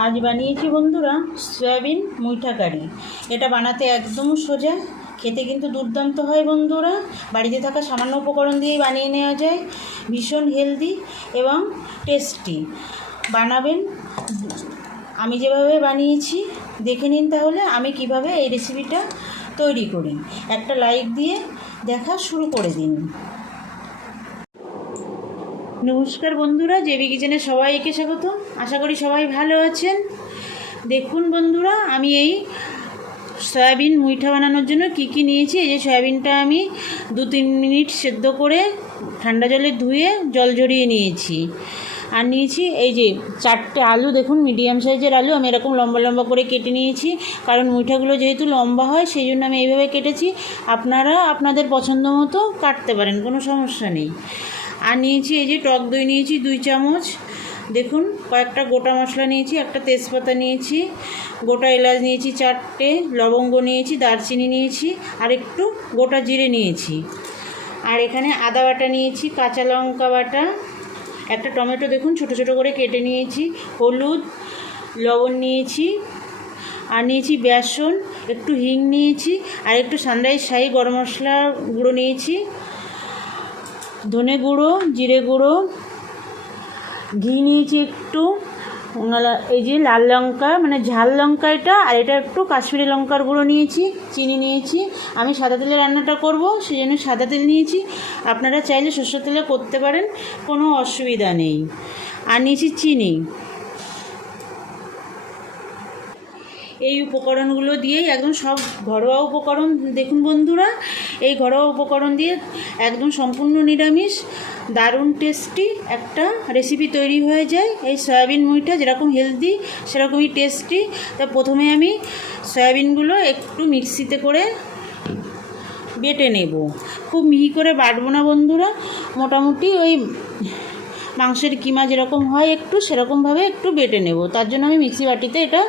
আজ বানিয়েছি বন্ধুরা সয়াবিন মুইঠা কারি। এটা বানাতে একদম সোজা, খেতে কিন্তু দুর্দান্ত হয় বন্ধুরা। বাড়িতে থাকা সামান্য উপকরণ দিয়েই বানিয়ে নেওয়া যায়, ভীষণ হেলদি এবং টেস্টি। বানাবেন, আমি যেভাবে বানিয়েছি দেখে নিন তাহলে আমি কিভাবে এই রেসিপিটা তৈরি করি। একটা লাইক দিয়ে দেখা শুরু করে দিন। নমস্কার বন্ধুরা, জেবি কিচেনে সবাইকে স্বাগত। আশা করি সবাই ভালো আছেন। দেখুন বন্ধুরা, আমি এই সয়াবিন মুইঠা বানানোর জন্য কি নিয়েছি। এই যে সয়াবিনটা আমি 2-3 মিনিট সেদ্ধ করে ঠান্ডা জলে ধুয়ে জল ঝরিয়ে নিয়েছি। আর নিয়েছি এই যে 4টে আলু, দেখুন মিডিয়াম সাইজের আলু আমি এরকম লম্বা লম্বা করে কেটে নিয়েছি, কারণ মুইঠাগুলো যেহেতু লম্বা হয় সেই জন্য আমি এইভাবে কেটেছি। আপনারা আপনাদের পছন্দ মতো কাটতে পারেন, কোনো সমস্যা নেই। আর নিয়েছি এই যে টক দই নিয়েছি 2 চামচ। দেখুন কয়েকটা গোটা মশলা নিয়েছি, একটা তেজপাতা নিয়েছি, গোটা এলাচ নিয়েছি 4টে, লবঙ্গ নিয়েছি, দারচিনি নিয়েছি, আর একটু গোটা জিরে নিয়েছি। আর এখানে আদা বাটা নিয়েছি, কাঁচা লঙ্কা বাটা, একটা টমেটো দেখুন ছোট ছোট করে কেটে নিয়েছি, হলুদ, লবণ নিয়েছি, আর নিয়েছি বেসন, একটু হিং নিয়েছি, আর একটু সানরাইজ শাহি গরম মশলা গুঁড়ো নিয়েছি, ধনে গুঁড়ো, জিরে গুঁড়ো, ঘি নিয়েছি একটু, এই যে লাল লঙ্কা মানে ঝাল লঙ্কা এটা, আর এটা একটু কাশ্মীরি লঙ্কার গুঁড়ো নিয়েছি, চিনি নিয়েছি। আমি সাদা তেলে রান্নাটা করব সেই জন্য সাদা তেল নিয়েছি, আপনারা চাইলে সরষের তেলে করতে পারেন, কোনো অসুবিধা নেই। আর নিয়েছি চিনি। এই উপকরণগুলো দিয়েই একদম সব ঘরোয়া উপকরণ, দেখুন বন্ধুরা এই ঘরোয়া উপকরণ দিয়ে একদম সম্পূর্ণ নিরামিষ দারুণ টেস্টি একটা রেসিপি তৈরি হয়ে যায়। এই সয়াবিন মুইঠা যেরকম হেলদি সেরকমই টেস্টি। তা প্রথমে আমি সয়াবিনগুলো একটু মিক্সিতে করে বেটে নেব, খুব মিহি করে বাটবো না বন্ধুরা, মোটামুটি ওই মাংসের কিমা যেরকম হয় একটু সেরকমভাবে একটু বেটে নেব। তার জন্য আমি মিক্সি বাটিতে এটা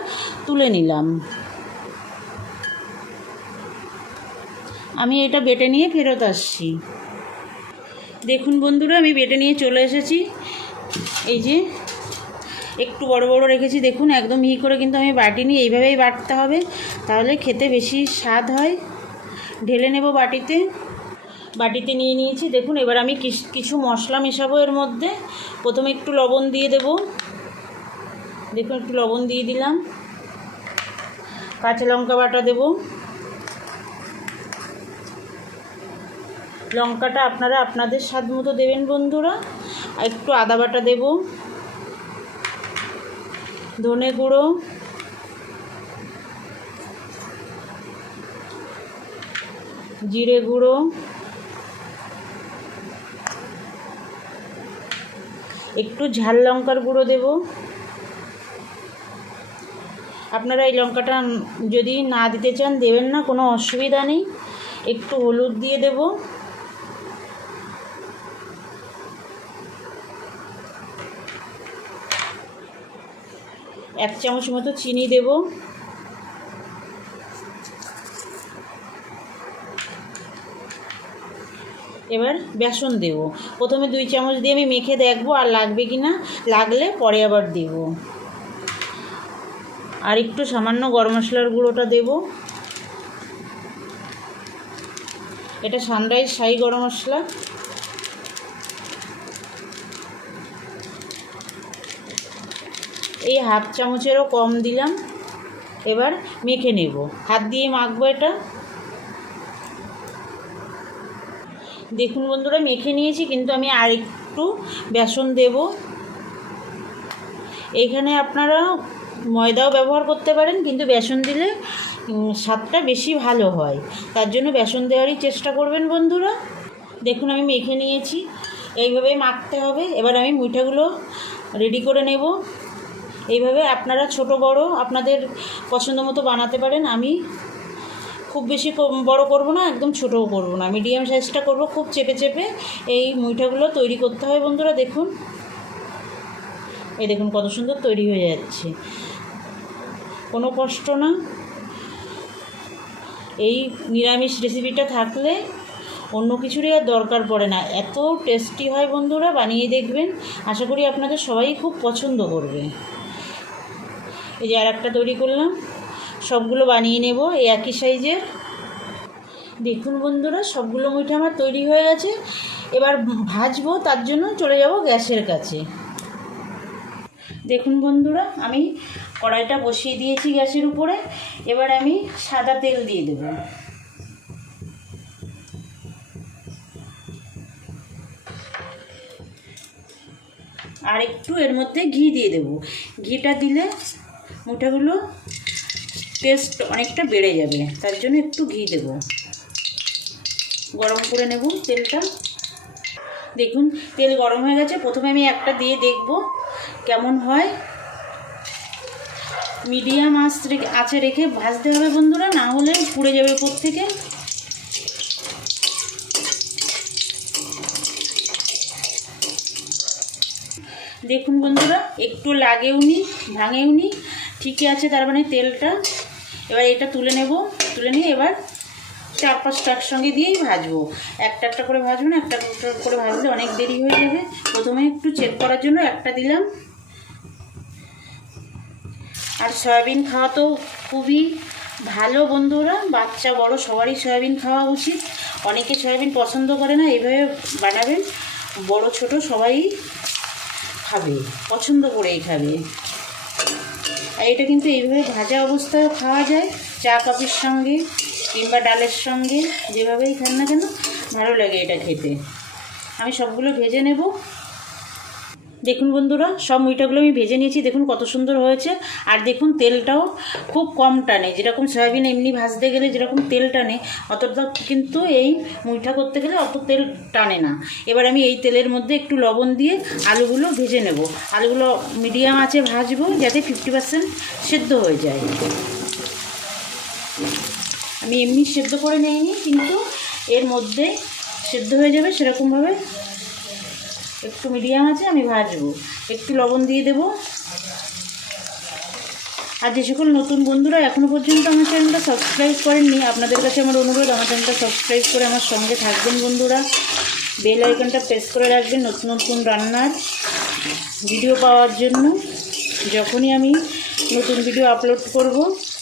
তুলে নিলাম। আমি এটা বেটে নিয়ে ফেরত আসছি। দেখুন বন্ধুরা, আমি বেটে নিয়ে চলে এসেছি। এই যে একটু বড় বড় রেখেছি, দেখুন একদম মিহি করে কিন্তু আমি বাটিনি, এইভাবেই বাটতে হবে, তাহলে খেতে বেশি স্বাদ হয়। ঢেলে নেব বাটিতে। বাটিতে নিয়ে নিয়েছি। দেখুন এবার আমি কিছু মশলা মেশাবো এর মধ্যে। প্রথমে একটু লবণ দিয়ে দেব, দেখুন একটু লবণ দিয়ে দিলাম, কাঁচা লঙ্কা বাটা দেব, লঙ্কাটা আপনারা আপনাদের স্বাদ মতো দেবেন বন্ধুরা। আর একটু আদা বাটা দেব, ধনে গুঁড়ো, জিরে গুঁড়ো, একটু ঝাল লঙ্কার গুঁড়ো দেব। আপনারা এই লঙ্কাটা যদি না দিতে চান দেবেন না, কোনো অসুবিধা নেই। একটু হলুদ দিয়ে দেব, এক চামচ মতো চিনি দেব, এবার বেসন দেব। প্রথমে 2 চামচ দিয়ে আমি মেখে দেখবো আর লাগবে কি না, লাগলে পরে আবার দেব। আর একটু সামান্য গরম মশলার গুঁড়োটা দেব, এটা সানরাইজ শাহি গরম মশলা। এই হাফ চামচেরও কম দিলাম। এবার মেখে নেব, হাত দিয়ে মাখবো এটা। দেখুন বন্ধুরা মেখে নিয়েছি, কিন্তু আমি আর একটু বেসন দেব। এইখানে আপনারা ময়দাও ব্যবহার করতে পারেন, কিন্তু বেসন দিলে স্বাদটা বেশি ভালো হয়, তার জন্য বেসন দেওয়ারই চেষ্টা করবেন বন্ধুরা। দেখুন আমি মেখে নিয়েছি, এইভাবেই মাখতে হবে। এবার আমি মুইঠাগুলো রেডি করে নেব। এইভাবে আপনারা ছোট বড় আপনাদের পছন্দ মতো বানাতে পারেন। আমি খুব বেশি বড় করব না, একদম ছোটও করব না, মিডিয়াম সাইজটা করব। খুব চেপে চেপে এই মুইঠাগুলো তৈরি করতে হবে বন্ধুরা। দেখুন এই দেখুন কত সুন্দর তৈরি হয়ে যাচ্ছে, কোনো কষ্ট না। এই নিরামিষ রেসিপিটা থাকলে অন্য কিছুরই আর দরকার পড়ে না, এত টেস্টি হয় বন্ধুরা, বানিয়ে দেখবেন। আশা করি আপনাদের সবাই খুব পছন্দ করবে। এই যে আর একটা তৈরি করলাম, সবগুলো বানিয়ে নেব এই একই সাইজের। দেখুন বন্ধুরা, সবগুলো মুইঠা আমার তৈরি হয়ে গেছে। এবার ভাজবো, তার জন্য চলে যাব গ্যাসের কাছে। দেখুন বন্ধুরা, আমি কড়াইটা বসিয়ে দিয়েছি গ্যাসের উপরে। এবার আমি সাদা তেল দিয়ে দেব। আর একটু এর মধ্যে ঘি দিয়ে দেব। ঘিটা দিলে মুঠাগুলো টেস্ট অনেকটা বেড়ে যাবে, তার জন্য একটু ঘি দেব। গরম করে নেব তেলটা। দেখুন তেল গরম হয়ে গেছে। প্রথমে আমি একটা দিয়ে দেখব কেমন হয়। মিডিয়াম আঁচে রেখে ভাজতে হবে বন্ধুরা, না হলে পুড়ে যাবে উপর থেকে। দেখুন বন্ধুরা, একটু লাগেওনি ভাঙেওনি, ঠিকই আছে। তার মানে তেলটা, এবার এটা তুলে নেব। তুলে নিয়ে এবার 4-5টা একসঙ্গে দিয়েই ভাজবো। একটা একটা করে ভাজবো না, একটা করে ভাজলে অনেক দেরি হয়ে যাবে। প্রথমে একটু চেক করার জন্য একটা দিলাম। আর সয়াবিন খাওয়া তো খুবই ভালো বন্ধুরা, বাচ্চা বড় সবারই সয়াবিন খাওয়া উচিত। অনেকে সয়াবিন পছন্দ করে না, এইভাবে বানাবেন, বড় ছোট সবাই খাবে, পছন্দ করেই খাবে। আর এটা কিন্তু এইভাবে ভাজা অবস্থায় খাওয়া যায়, চা কফির সঙ্গে কিংবা ডালের সঙ্গে, যেভাবেই খান না কেন ভালো লাগে এটা খেতে। আমি সবগুলো ভেজে নেব। দেখুন বন্ধুরা, সব মুইটাগুলো আমি ভেজে নিয়েছি। দেখুন কত সুন্দর হয়েছে। আর দেখুন তেলটাও খুব কম টানে। যেরকম সয়াবিন এমনি ভাজতে গেলে যেরকম তেল টানে, অতটা কিন্তু এই মুইঠা করতে গেলে অত তেল টানে না। এবার আমি এই তেলের মধ্যে একটু লবণ দিয়ে আলুগুলো ভেজে নেব। আলুগুলো মিডিয়াম আঁচে ভাজবো, যাতে 50% সেদ্ধ হয়ে যায়। আমি এমনি সেদ্ধ করে নিইনি, কিন্তু এর মধ্যে সেদ্ধ হয়ে যাবে সেরকমভাবে একটু মিডিয়াম আছে আমি ভাজবো। একটু লবণ দিয়ে দেব। আর যে সকল নতুন বন্ধুরা এখনও পর্যন্ত আমার চ্যানেলটা সাবস্ক্রাইব করেননি, আপনাদের কাছে আমার অনুরোধ, আমার চ্যানেলটা সাবস্ক্রাইব করে আমার সঙ্গে থাকবেন বন্ধুরা। বেল আইকনটা প্রেস করে রাখবেন নতুন নতুন রান্নার ভিডিও পাওয়ার জন্য। যখনই আমি নতুন ভিডিও আপলোড করব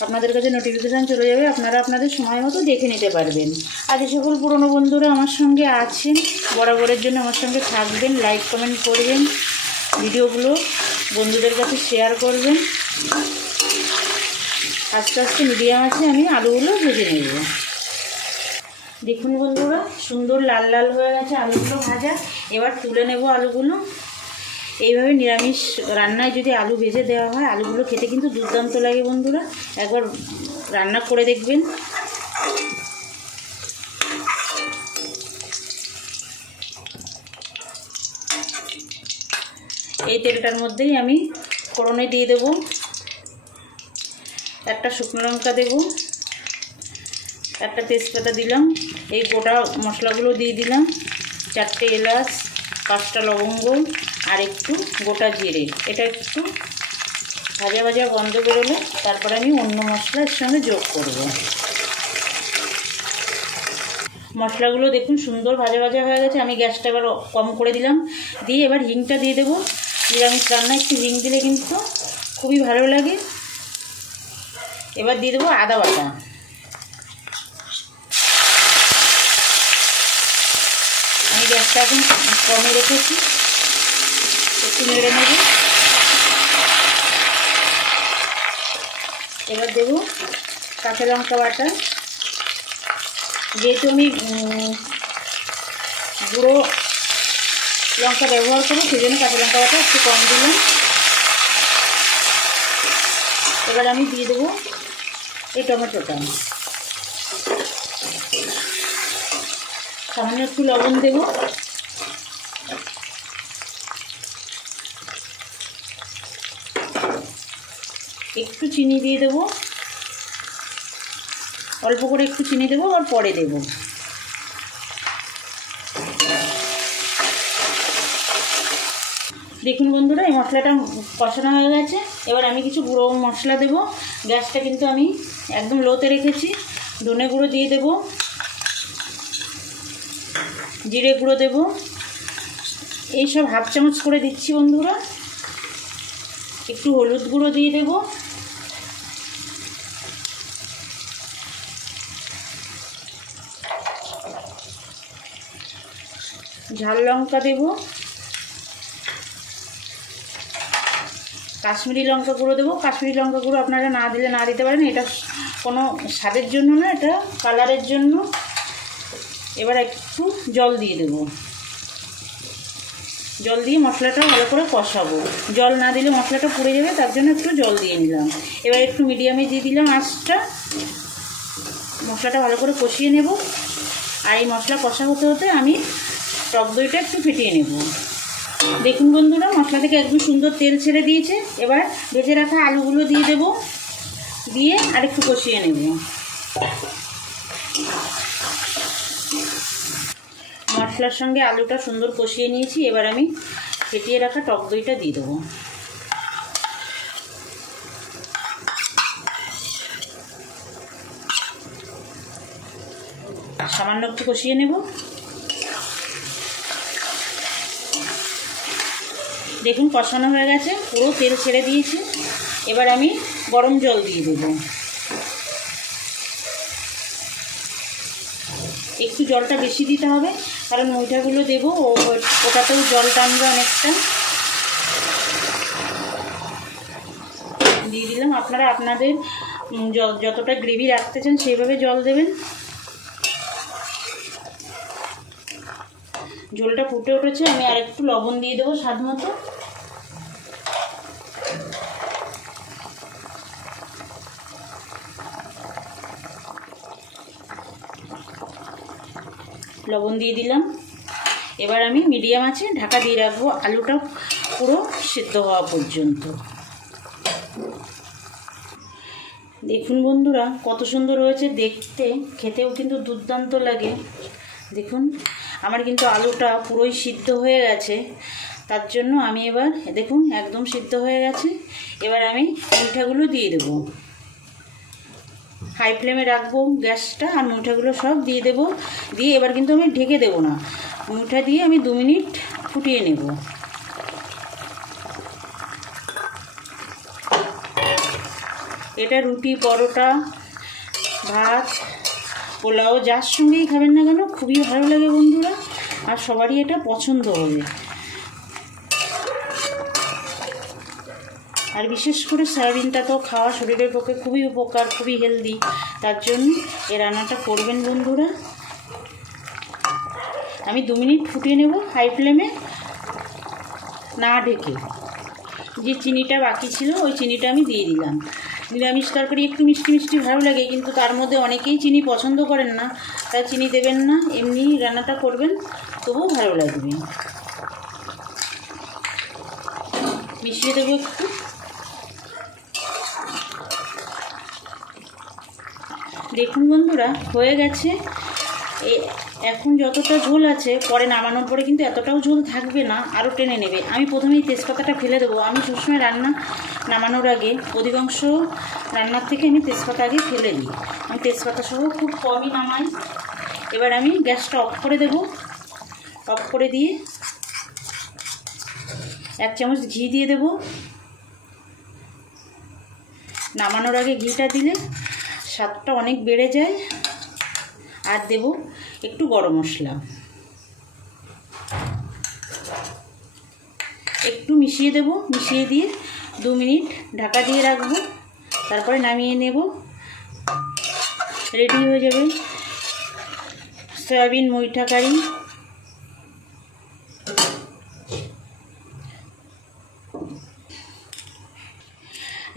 আপনাদের কাছে নোটিফিকেশান চলে যাবে, আপনারা আপনাদের সময় মতো দেখে নিতে পারবেন। আর যে সকল পুরনো বন্ধুরা আমার সঙ্গে আছেন, বরাবরের জন্য আমার সঙ্গে থাকবেন, লাইক কমেন্ট করবেন, ভিডিওগুলো বন্ধুদের কাছে শেয়ার করবেন। আস্তে আস্তে মিডিয়াম আছে আমি আলুগুলো ভেজে নেব। দেখুন বন্ধুরা, সুন্দর লাল লাল হয়ে গেছে আলুগুলো ভাজা। এবার তুলে নেব আলুগুলো। এইভাবে নিরামিষ রান্নায় যদি আলু ভেজে দেওয়া হয়, আলুগুলো খেতে কিন্তু দুর্দান্ত লাগে বন্ধুরা। একবার রান্না করে দেখবেন। এই তেলটার মধ্যেই আমি ফোড়নে দিয়ে দেব। একটা শুকনো লঙ্কা দেব, একটা তেজপাতা দিলাম, এই গোটা মশলাগুলো দিয়ে দিলাম, 4টে এলাচ, 5টা লবঙ্গ আর একটু গোটা জিরে। এটা একটু ভাজা ভাজা গন্ধ বেরোলে তারপরে আমি অন্য মশলার সঙ্গে যোগ করব। মশলাগুলো দেখুন সুন্দর ভাজা ভাজা হয়ে গেছে। আমি গ্যাসটা এবার কম করে দিলাম। দিয়ে এবার হিংটা দিয়ে দেবো। নিরামিষ রান্নায় একটু হিং দিলে কিন্তু খুবই ভালো লাগে। এবার দিয়ে দেবো আদা বাটা। আমি গ্যাসটা এখন কমে রেখেছি, একটু নেড়ে নেব। এবার দেবো কাঁচা লঙ্কা বাটা। যেহেতু আমি গুঁড়ো লঙ্কা ব্যবহার করবো, সেই জন্য কাঁচা লঙ্কা বাটা একটু কম দিলাম। এবার আমি দিয়ে দেবো এই টমেটোটা। সামান্য একটু লবণ দেব। একটু চিনি দিয়ে দেব, অল্প করে একটু চিনি দেবো, আর পরে দেব। দেখুন বন্ধুরা, এই মশলাটা কষানো হয়ে গেছে। এবার আমি কিছু গুঁড়ো মশলা দেব। গ্যাসটা কিন্তু আমি একদম লোতে রেখেছি। ধনে গুঁড়ো দিয়ে দেব, জিরে গুঁড়ো দেব, এই সব হাফ চামচ করে দিচ্ছি বন্ধুরা। একটু হলুদ গুঁড়ো দিয়ে দেব, ঝাল লঙ্কা দেব, কাশ্মীরি লঙ্কা গুঁড়ো দেবো। কাশ্মীরি লঙ্কা গুঁড়ো আপনারা না দিলে না দিতে পারেন, এটা কোনো স্বাদের জন্য না, এটা কালারের জন্য। এবার একটু জল দিয়ে দেবো, জল দিয়ে মশলাটা ভালো করে কষাবো। জল না দিলে মশলাটা পুড়ে যাবে, তার জন্য একটু জল দিয়ে নিলাম। এবার একটু মিডিয়ামে দিয়ে দিলাম আঁচটা, মশলাটা ভালো করে কষিয়ে নেব। আর এই মশলা কষা হতে হতে আমি টক দইটা একটু ফেটিয়ে নেব। দেখুন বন্ধুরা, মশলা থেকে একদম সুন্দর তেল ছেড়ে দিয়েছে। এবার ভেজে রাখা আলুগুলো দিয়ে দেব, দিয়ে আর একটু কষিয়ে নেব। মশলার সঙ্গে আলুটা সুন্দর কষিয়ে নিয়েছি। এবার আমি ফেটিয়ে রাখা টক দইটা দিয়ে দেবো। সামান্য একটু কষিয়ে নেব। দেখুন কষানো হয়ে গেছে, পুরো তেল ছেড়ে দিয়েছে। এবার আমি গরম জল দিয়ে দেবো। একটু জলটা বেশি দিতে হবে, কারণ মুইঠাগুলো দেবো, ওটাতেও জল টানবে অনেকটা। দিয়ে দিলাম। আপনারা আপনাদের যতটা গ্রেভি রাখতে চান সেইভাবে জল দেবেন। ঝোলটা ফুটে উঠেছে, আমি আর একটু লবণ দিয়ে দেবো স্বাদ মতো। লবণ দিয়ে দিলাম। এবার আমি মিডিয়াম আছে ঢাকা দিয়ে রাখবো আলুটা পুরো সিদ্ধ হওয়া পর্যন্ত। দেখুন বন্ধুরা, কত সুন্দর হয়েছে দেখতে, খেতেও কিন্তু দুর্দান্ত লাগে। দেখুন আমার কিন্তু আলুটা পুরোই সিদ্ধ হয়ে গেছে, তার জন্য আমি এবার দেখুন একদম সিদ্ধ হয়ে গেছে। এবার আমি মুইঠাগুলো দিয়ে দেবো, হাই ফ্লেমে রাখবো গ্যাসটা, আর মুইঠাগুলো সব দিয়ে দেবো। দিয়ে এবার কিন্তু আমি ঢেকে দেবো না, মুইঠা দিয়ে আমি 2 মিনিট ফুটিয়ে নেব। এটা রুটি, পরোটা, ভাত, পোলাও যার সঙ্গেই খাবেন না কেন খুবই ভালো লাগে বন্ধুরা, আর সবারই এটা পছন্দ হবে। আর বিশেষ করে সয়াবিনটা তো খাওয়া শরীরের পক্ষে খুবই উপকার, খুবই হেলদি, তার জন্য এই রান্নাটা করবেন বন্ধুরা। আমি 2 মিনিট ফুটিয়ে নেব হাই ফ্লেমে না ঢেকে। যে চিনিটা বাকি ছিল ওই চিনিটা আমি দিয়ে দিলাম। নিরামিষ তরকারি একটু মিষ্টি মিষ্টি ভালো লাগে, কিন্তু তার মধ্যে অনেকেই চিনি পছন্দ করেন না, তাই চিনি দেবেন না, এমনি রান্নাটা করবেন তবুও ভালো লাগবে। মিশিয়ে দেবো একটু। দেখুন বন্ধুরা হয়ে গেছে। এখন যতটা ঝোল আছে, পরে নামানোর পরে কিন্তু এতটাও ঝোল থাকবে না, আরও টেনে নেবে। আমি প্রথমেই তেজপাতাটা ফেলে দেবো। আমি সবসময় রান্না নামানোর আগে অধিকাংশ রান্নার থেকে আমি তেজপাতা আগে ফেলে দিই। আমি তেজপাতা সহ খুব কমই নামাই। এবার আমি গ্যাসটা অফ করে দেব। অফ করে দিয়ে 1 চামচ ঘি দিয়ে দেব। নামানোর আগে ঘিটা দিলে স্বাদটা অনেক বেড়ে যায়। আর দেব একটু গরম মশলা, একটু মিশিয়ে দেব। মিশিয়ে দিয়ে 2 মিনিট ঢাকা দিয়ে রাখবো, তারপরে নামিয়ে নেব। রেডি হয়ে যাবে সয়াবিন মুইঠা কারি।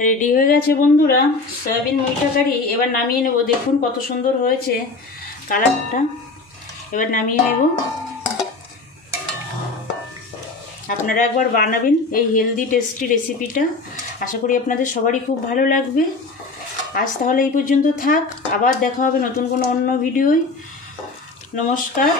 রেডি হয়ে গেছে বন্ধুরা সয়াবিন মুইঠা কারি। এবার নামিয়ে নেব। দেখুন কত সুন্দর হয়েছে কালারটা। এবার নামিয়ে নেব। আপনারা একবার বানাবেন এই হেলদি টেস্টি রেসিপিটা, আশা করি আপনাদের সবারই খুব ভালো লাগবে। আজ তাহলে এই পর্যন্ত থাক, আবার দেখা হবে নতুন কোনো অন্য ভিডিওয়। নমস্কার।